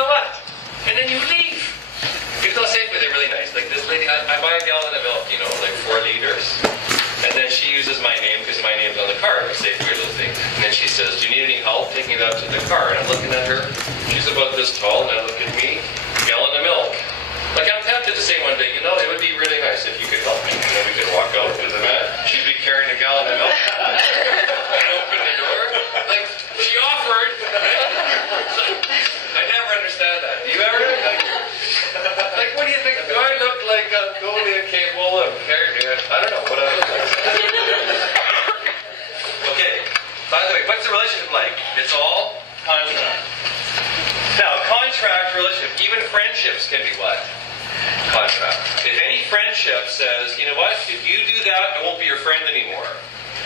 the what? And then you leave. Even though Safeway, they're really nice. Like this lady, I buy a gallon of milk, you know, like 4 liters. And then she uses my name because my name's on the card, a Safeway little thing. And then she says, do you need any help taking that to the car? And I'm looking at her. She's about this tall, and I look at me, gallon of milk. Like I'm tempted to say one day, you know, it would be really nice if you could help me. And then we could walk out to the mat. She'd be carrying a gallon of milk. And open the door. Like, she offered. I never understand that. Do you ever? Like, what do you think? Do I look like a goalie capable of carrying? I don't know what I look like. Okay. By the way, what's the relationship like? It's all contract. Now, contract relationship, even friendships can be what? Contract. If any friendship says, you know what, if you do that, I won't be your friend anymore.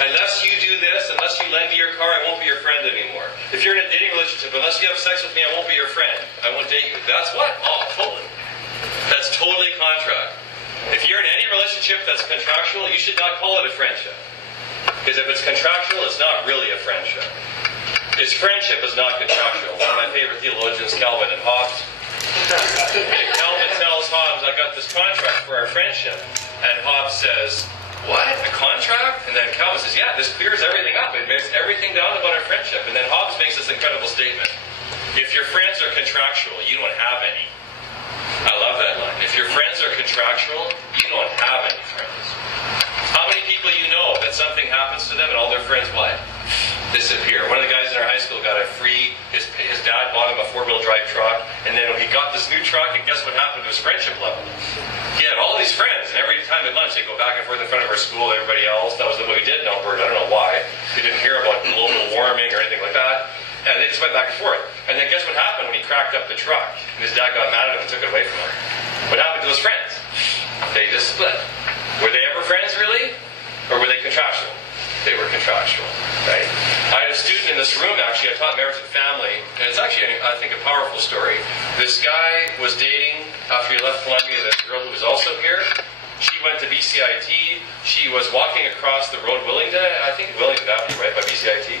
Unless you do this, unless you lend me your car, I won't be your friend anymore. If you're in a dating relationship, unless you have sex with me, I won't be your friend. I won't date you. That's what? Oh, totally. That's totally contract. If you're in any relationship that's contractual, you should not call it a friendship. Because if it's contractual, it's not really a friendship. Because friendship is not contractual. One of my favorite theologians, Calvin and Hobbes. Calvin tells Hobbes, I got this contract for our friendship. And Hobbes says, what? A contract? And then Calvin says, yeah, this clears everything up. It makes everything down about our friendship. And then Hobbes makes this incredible statement. If your friends are contractual, you don't have any. I love that line. If your friends are contractual, you don't have any friends. How many people you know that something happens to them and all their friends what? Disappear. One of the guys in our high school got a free, his dad bought him a 4-wheel drive truck, and then he got this new truck, and guess what happened to his friendship level? He had all these friends, and every time at lunch they'd go back and forth in front of our school, everybody else. That was what we did in Alberta. I don't know why. We didn't hear about global warming or anything like that. And they just went back and forth. And then guess what happened when he cracked up the truck? And his dad got mad at him and took it away from him. What happened to his friends? They just split. Were they ever friends, really? Or were they contractual? They were contractual, right? I had a student in this room, actually. I taught marriage and family. And it's actually, I think, a powerful story. This guy was dating, after he left Columbia, this girl who was also here. She went to BCIT. She was walking across the road, Wellington Avenue, right, by BCIT.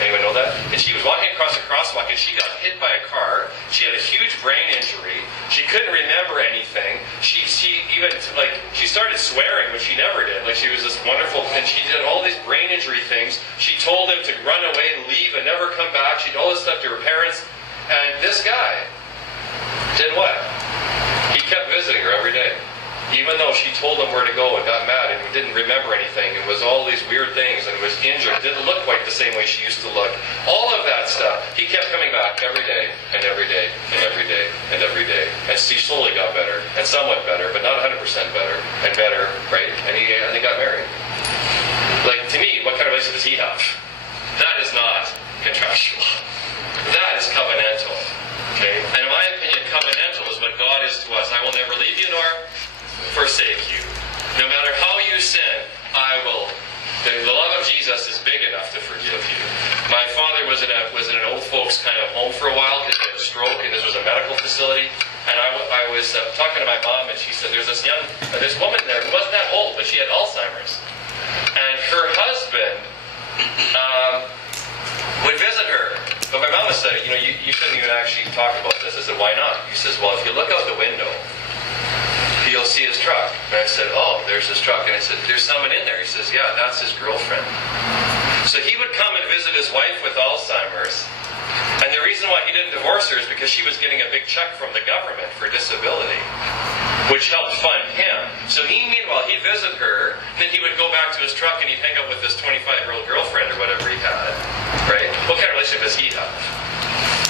Anyone know that? And she was walking across the crosswalk and she got hit by a car. She had a huge brain injury. She couldn't remember anything. She started swearing, which she never did. Like, she was this wonderful, and she did all these brain injury things. She told him to run away and leave and never come back. She did all this stuff to her parents. And this guy did what? He kept visiting her every day. Even though she told him where to go and got mad and he didn't remember anything, it was all these weird things and was injured, didn't look quite the same way she used to look. All of that stuff, he kept coming back every day and every day and every day and every day. And she slowly got better and somewhat better, but not 100% better and better, right? And they got married. Like, to me, what kind of relationship does he have? That is not contractual. That is covenantal. Okay? And in my opinion, covenantal is what God is to us. I will never leave you nor forsake you. No matter how you sin, I will. The love of Jesus is big enough to forgive you. My father was in an old folks kind of home for a while because he had a stroke, and this was a medical facility. And I was talking to my mom, and she said, "There's this woman there who wasn't that old, but she had Alzheimer's, and her husband would visit her." But my mama said, you shouldn't even actually talk about this. I said, "Why not?" He says, "Well, if you look out the window, you'll see his truck." And I said, "Oh, there's his truck." And I said, "There's someone in there." He says, "Yeah, that's his girlfriend." So he would come and visit his wife with Alzheimer's. And the reason why he didn't divorce her is because she was getting a big check from the government for disability, which helped fund him. So meanwhile, he'd visit her, then he would go back to his truck and he'd hang out with this 25-year-old girlfriend or whatever he had. Right? What kind of relationship does he have?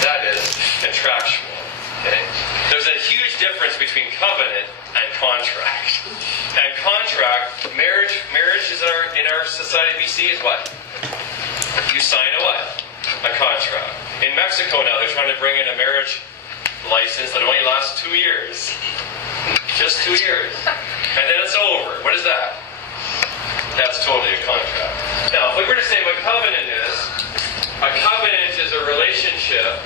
That is contractual. Okay? There's a huge difference between covenant and contract. And contract, marriage is in our society BC is what? You sign a what? A contract. In Mexico now, they're trying to bring in a marriage license that only lasts 2 years. Just 2 years. And then it's over. What is that? That's totally a contract. Now, if we were to say what covenant is, a covenant is a relationship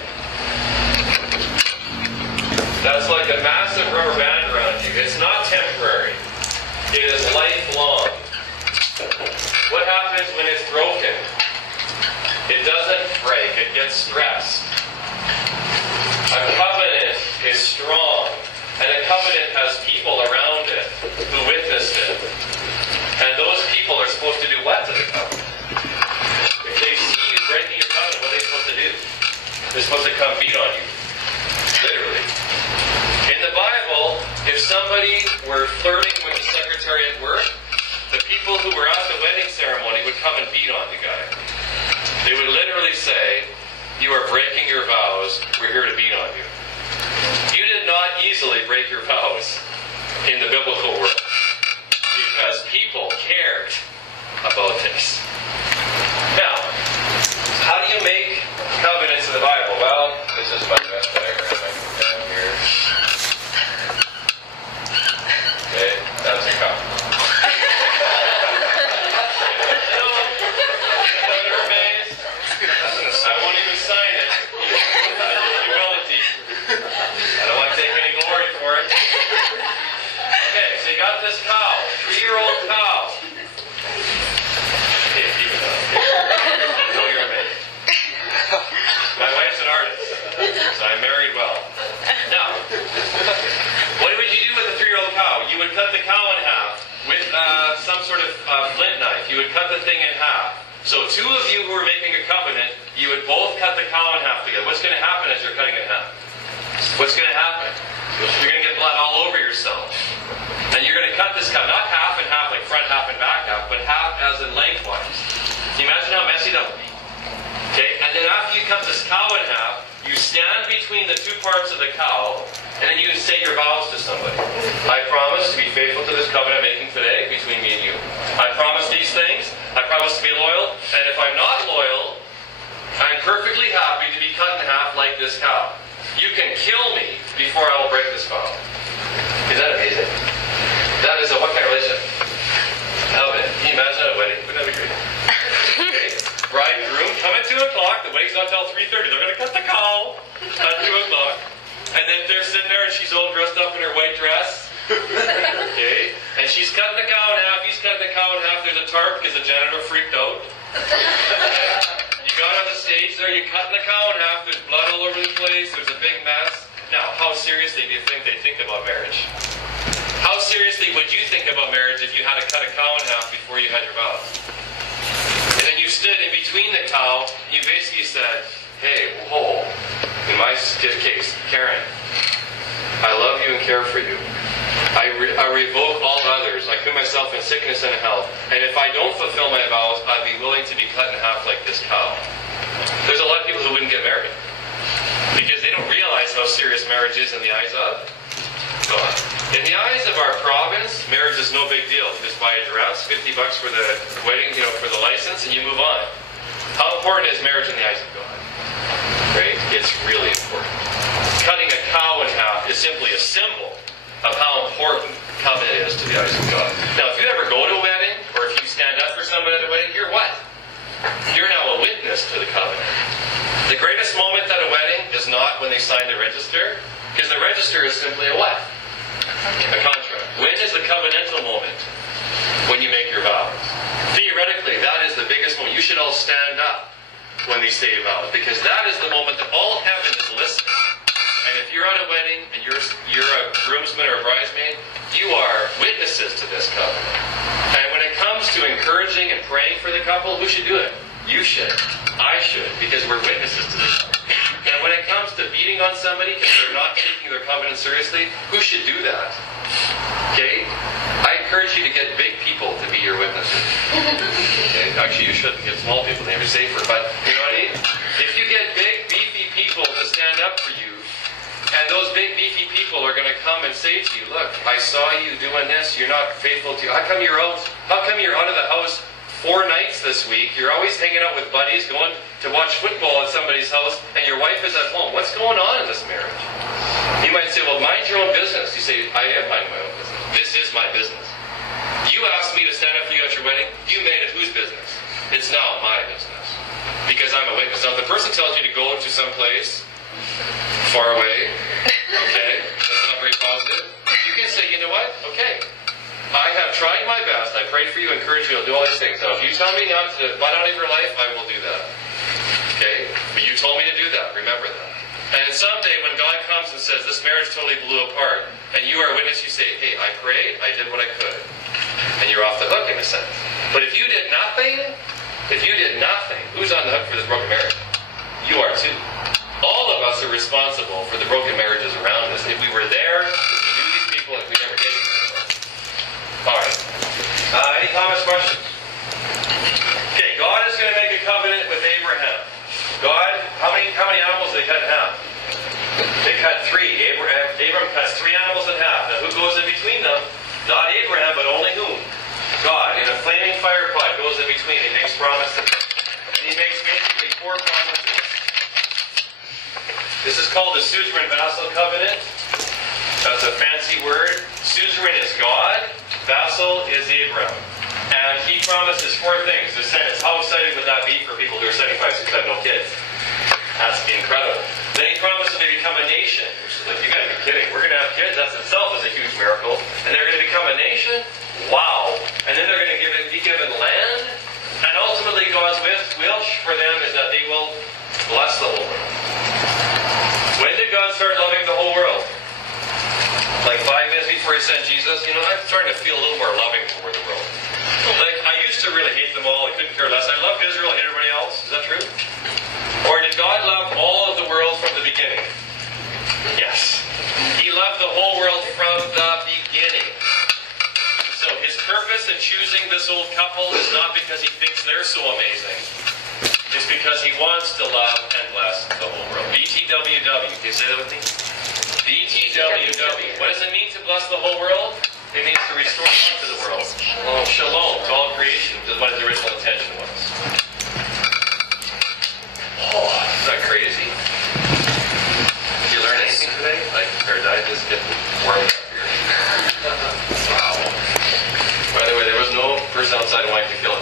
that's like a massive rubber band around you. It's not temporary. It is lifelong. What happens when it's broken? It doesn't break. It gets stressed. A covenant is supposed to come beat on you. Literally. In the Bible, if somebody were flirting with the secretary at work, the people who were at the wedding ceremony would come and beat on the guy. They would literally say, "You are breaking your vows. We're here to beat on you." You did not easily break your vows in the biblical world because people cared about this. Now, how do you make covenants in the Bible? Well, this is my best diagram I can put down here. Okay, that's a cup. I won't even sign it. Humility. I don't want to take any glory for it. Okay, so you got this cow, 3-year-old cow. Okay, keep it up. I know you're amazed. My wife's an artist, so I married well. Now, what would you do with a 3-year-old cow? You would cut the cow in half with some sort of flint knife. You would cut the thing in half. So 2 of you who are making a covenant, you would both cut the cow in half together. What's going to happen as you're cutting it in half? What's going to happen? You're going to get blood all over yourself. And you're going to cut this cow, not half and half, like front half and back half, but half as in lengthwise. Can you imagine how messy that would be? Okay, and then after you cut this cow in half, you stand between the 2 parts of the cow, and then you say your vows to somebody. I promise to be faithful to this covenant I'm making today between me and you. I promise these things. I promise to be loyal. And if I'm not loyal, I'm perfectly happy to be cut in half like this cow. You can kill me before I will break this vow. Is that amazing? That is a what kind of relationship? Covenant. Can you imagine at a wedding? Wouldn't that be great? Okay. Bride and groom come at 2 o'clock. The wedding's not until 3:30. They're going to cut the cow at 2 o'clock. And then they're sitting there and she's all dressed up in her white dress. Okay? And she's cutting the cow in half. He's cutting the cow in half. There's a tarp because the janitor freaked out. You got on the stage there. You're cutting the cow in half. There's blood all over the place. There's a big mess. Now, how seriously do you think they think about marriage? How seriously would you think about marriage if you had to cut a cow in half before you had your vows? And then you stood in between the cow. You basically said, "Hey, whoa. In my case, Karen, I love you and care for you. I revoke all others. I put myself in sickness and health. And if I don't fulfill my vows, I'd be willing to be cut in half like this cow." There's a lot of people who wouldn't get married because they don't realize how serious marriage is in the eyes of God. In the eyes of our province, marriage is no big deal. You just buy a dress, $50 for the wedding, for the license, and you move on. How important is marriage in the eyes of God? Right? It's really important. Cutting a cow in half is simply a symbol of how important covenant is to the eyes of God. Now, if you ever go to a wedding, or if you stand up for someone at a wedding, you're what? You're now a witness to the covenant. The greatest moment at a wedding is not when they sign the register, because the register is simply a what? A contract. When is the covenantal moment? When you make your vows. Theoretically, that is the biggest moment. You should all stand up when they say vows, because that is the moment that all heaven is listening. And if you're at a wedding and you're a groomsman or a bridesmaid, you are witnesses to this covenant. And when it comes to encouraging and praying for the couple, who should do it? You should. I should, because we're witnesses to this covenant. And when it comes to beating on somebody because they're not taking their covenant seriously, who should do that? Okay? I encourage you to get big people to be your witnesses. Okay? Actually, you shouldn't get small people. They're safer. But, you know what I mean? If you get big, beefy people to stand up for you, and those big, beefy people are going to come and say to you, "Look, I saw you doing this. You're not faithful to you. How come you're out of the house 4 nights this week? You're always hanging out with buddies, going to watch football at somebody's house, and your wife is at home. What's going on in this marriage?" You might say, "Well, mind your own business." You say, "I am minding my own business. This is my business. You asked me to stand up for you at your wedding. You made it whose business? It's now my business. Because I'm a witness." Now, if the person tells you to go to some place far away, okay, that's not very positive, you can say, "You know what? Okay. I have tried my best. I prayed for you, encouraged you, I'll do all these things. Now, if you tell me not to butt out of your life, I will do that. Okay? But you told me to do that. Remember that. And someday when God comes and says, this marriage totally blew apart, and you are a witness, you say, "Hey, I prayed, I did what I could." And you're off the hook in a sense. But if you did nothing, who's on the hook for this broken marriage? You are too. All responsible for the broken marriages around us. If we were there, if we knew these people, if we never did anything. Alright. Any comments, questions? Okay, God is going to make a covenant with Abraham. God, how many animals did they cut in half? They cut 3. Abraham cuts 3 animals in half. Now who goes in between them? Not Abraham, but only whom? God. In a flaming fire pot goes in between. He makes promises. And he makes basically 4 promises. This is called the suzerain vassal covenant. That's a fancy word. Suzerain is God. Vassal is Abraham. And he promises 4 things. Descendants. How exciting would that be for people who are 75, 65, no kids? That's incredible. Then he promised that they become a nation. Which is like, you gotta be kidding. We're gonna have kids? That itself is a huge miracle. And they're gonna become a nation? Wow. And then they're gonna be given land. And ultimately God's will for them is that they will bless the whole world. When did God start loving the whole world? Like 5 minutes before he sent Jesus? You know, I'm starting to feel a little more loving toward the world. Like, I used to really hate them all. I couldn't care less. I loved Israel, I hate everybody else. Is that true? Or did God love all of the world from the beginning? Yes. He loved the whole world from the beginning. So his purpose in choosing this old couple is not because he thinks they're so amazing. It's because he wants to love and bless the whole world. BTWW. Can you say that with me? BTWW. What does it mean to bless the whole world? It means to restore love to the world. Well, shalom to all creation, which is what his original intention was. Oh, isn't that crazy? Did you learn anything today? Like, or did I just get warmed up here? Wow. By the way, there was no person outside who wanted to kill